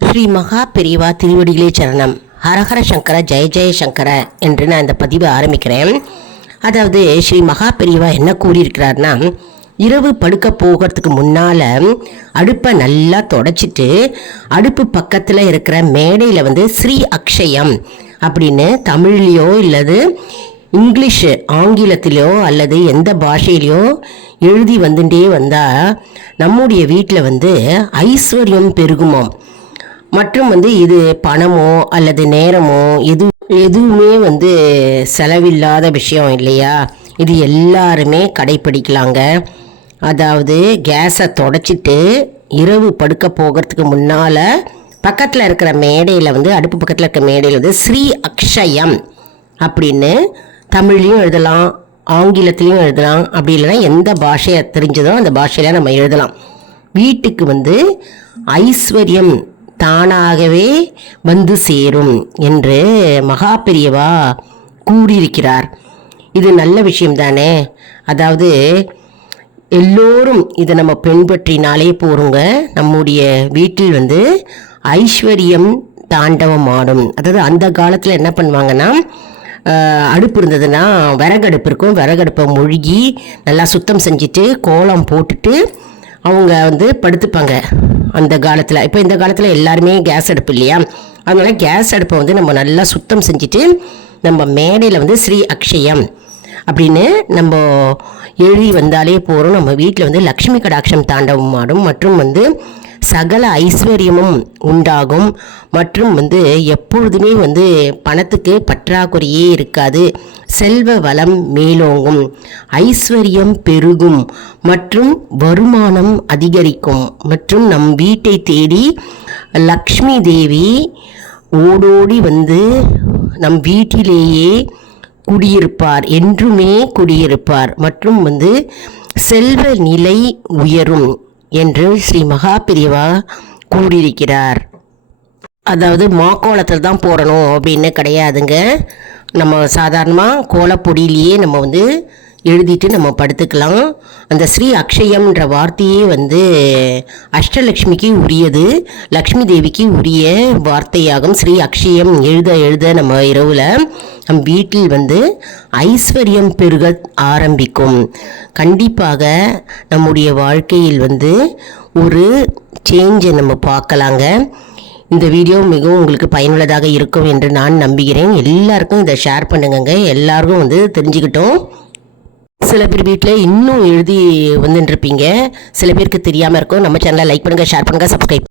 ஸ்ரீ மகா பெரியவா திருவடிகளே சரணம். ஹரஹர சங்கர ஜெய ஜெய சங்கர என்று நான் இந்த பதிவை ஆரம்பிக்கிறேன். அதாவது ஸ்ரீ மகா பெரியவா என்ன கூறியிருக்கிறார்னா, இரவு படுக்க போகிறதுக்கு முன்னால் அடுப்பை நல்லா தொடச்சிட்டு அடுப்பு பக்கத்தில் இருக்கிற மேடையில் ஸ்ரீ அக்ஷயம் அப்படின்னு தமிழ்லையோ இல்லது இங்கிலீஷ் ஆங்கிலத்திலையோ அல்லது எந்த பாஷையிலையோ எழுதி வந்துட்டே வந்தால் நம்முடைய வீட்டில் ஐஸ்வர்யம் பெருகுமோ, மற்றும் இது பணமோ அல்லது நேரமோ எதுவுமே செலவில்லாத விஷயம் இல்லையா. இது எல்லாருமே கடைப்பிடிக்கலாங்க. அதாவது கேஸை தொடச்சிட்டு இரவு படுக்க போகிறதுக்கு முன்னால் பக்கத்தில் இருக்கிற மேடையில் அடுப்பு பக்கத்தில் இருக்கிற மேடையில் ஸ்ரீ அக்ஷயம் அப்படின்னு தமிழ்லையும் எழுதலாம், ஆங்கிலத்திலையும் எழுதலாம், அப்படி இல்லைன்னா எந்த பாஷையை தெரிஞ்சதோ அந்த பாஷையில் நம்ம எழுதலாம். வீட்டுக்கு ஐஸ்வர்யம் தானாகவே சேரும் என்று மகா பெரியவா கூறியிருக்கிறார். இது நல்ல விஷயம்தானே. அதாவது எல்லோரும் இதை நம்ம பின்பற்றினாலே போருங்க, நம்முடைய வீட்டில் ஐஸ்வர்யம் தாண்டவம் ஆடும். அதாவது அந்த காலத்தில் என்ன பண்ணுவாங்கன்னா, அடுப்பு இருந்ததுன்னா விறகடுப்பு இருக்கும், விறகடுப்பை மொழுகி நல்லா சுத்தம் செஞ்சுட்டு கோலம் போட்டுட்டு அவங்க படுத்துப்பாங்க அந்த காலத்தில். இப்போ இந்த காலத்தில் எல்லாருமே கேஸ் அடுப்பு இல்லையா, அதனால கேஸ் அடுப்பை நம்ம நல்லா சுத்தம் செஞ்சுட்டு நம்ம மேடையில் ஸ்ரீ அக்ஷயம் அப்படின்னு நம்ம எழுதி வந்தாலே போகிறோம். நம்ம வீட்டில் லக்ஷ்மி கடாட்சம் தாண்டவம் ஆடும், மற்றும் சகல ஐஸ்வர்யமும் உண்டாகும், மற்றும் எப்பொழுதுமே பணத்துக்கு பற்றாக்குறையே இருக்காது, செல்வ வளம் மேலோங்கும், ஐஸ்வர்யம் பெருகும், மற்றும் வருமானம் அதிகரிக்கும், மற்றும் நம் வீட்டை தேடி லக்ஷ்மி தேவி ஓடோடி நம் வீட்டிலேயே குடியிருப்பார், என்றுமே குடியிருப்பார், மற்றும் செல்வ நிலை உயரும் என்று ஸ்ரீ மகா பெரியவா கூறியிருக்கிறார். அதாவது மாக்கோலத்தில் தான் போடணும் அப்படின்னு கிடையாதுங்க. நம்ம சாதாரணமாக கோலப்பொடியிலேயே நம்ம எழுதிட்டு நம்ம படுத்துக்கலாம். அந்த ஸ்ரீ அக்ஷயம்ன்ற வார்த்தையே அஷ்டலக்ஷ்மிக்கு உரியது, லக்ஷ்மி தேவிக்கு உரிய வார்த்தையாகும். ஸ்ரீ அக்ஷயம் எழுத எழுத நம்ம இரவில் நம் வீட்டில் ஐஸ்வர்யம் பெருக ஆரம்பிக்கும். கண்டிப்பாக நம்முடைய வாழ்க்கையில் ஒரு சேஞ்சை நம்ம பார்க்கலாங்க. இந்த வீடியோ மிகவும் உங்களுக்கு பயனுள்ளதாக இருக்கும் என்று நான் நம்புகிறேன். எல்லாருக்கும் இதை ஷேர் பண்ணுங்க, எல்லாருக்கும் தெரிஞ்சுக்கிட்டோம். சில பேர் வீட்டில் இன்னும் எழுதி வந்துட்டுருப்பீங்க, சில பேருக்கு தெரியாமல் இருக்கும். நம்ம சேனலை லைக் பண்ணுங்கள், ஷேர் பண்ணுங்கள், சப்ஸ்கிரைப்